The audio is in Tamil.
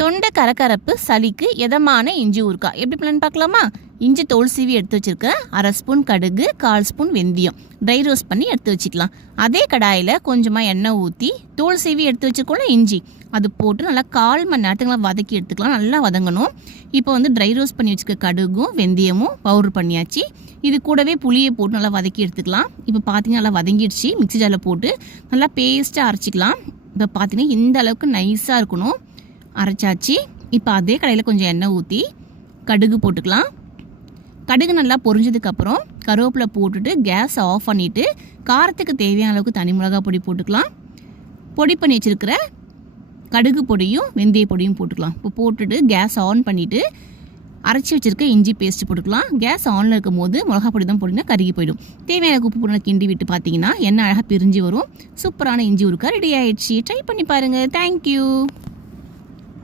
தொண்டை கரகரப்பு சளிக்கு எதமான இஞ்சி ஊறுகாய் எப்படி பிளான் பார்க்கலாமா? இஞ்சி தோல் சீவி எடுத்து வச்சுருக்கேன். 1/2 ஸ்பூன் கடுகு, 1/4 ஸ்பூன் வெந்தயம் ட்ரை ரோஸ்ட் பண்ணி எடுத்து வச்சுக்கலாம். அதே கடாயில் கொஞ்சமாக எண்ணெய் ஊற்றி தோல் சீவி எடுத்து வச்சுருக்கோம்ல இஞ்சி, அது போட்டு நல்லா 1/4 மணி நேரத்துக்கு வதக்கி எடுத்துக்கலாம். நல்லா வதங்கணும். இப்போ ட்ரை ரோஸ்ட் பண்ணி வச்சுக்க கடுகும் வெந்தயமும் பவுடர் பண்ணியாச்சு. இது கூடவே புளியை போட்டு நல்லா வதக்கி எடுத்துக்கலாம். இப்போ பார்த்தீங்கன்னா நல்லா வதங்கிடுச்சு. மிக்ஸி ஜாரில் போட்டு நல்லா பேஸ்ட்டாக அரைச்சிக்கலாம். இப்போ பார்த்தீங்கன்னா இந்த அளவுக்கு நைஸாக இருக்கணும். அரைச்சாச்சு. இப்போ அதே கடையில் கொஞ்சம் எண்ணெய் ஊற்றி கடுகு போட்டுக்கலாம். கடுகு நல்லா பொரிஞ்சதுக்கப்புறம் கருவேப்பிலை போட்டுட்டு கேஸ் ஆஃப் பண்ணிவிட்டு காரத்துக்கு தேவையான அளவுக்கு தனி மிளகாய் பொடி போட்டுக்கலாம். பொடி பண்ணி வச்சுருக்கிற கடுகு பொடியும் வெந்தய பொடியும் போட்டுக்கலாம். இப்போ போட்டுட்டு கேஸ் ஆன் பண்ணிவிட்டு அரைச்சி வச்சுருக்க இஞ்சி பேஸ்ட் போட்டுக்கலாம். கேஸ் ஆனில் இருக்கும் போது மிளகா பொடி தான் போட்டிங்கன்னா கருகி போயிடும். தேவையான உப்பு போட்டு கிண்டி விட்டு பார்த்தீங்கன்னா எண்ணெய் அழகாக பிரிஞ்சு வரும். சூப்பரான இஞ்சி ஊறுகாய் ரெடி ஆயிடுச்சு. ட்ரை பண்ணி பாருங்கள். தேங்க்யூ.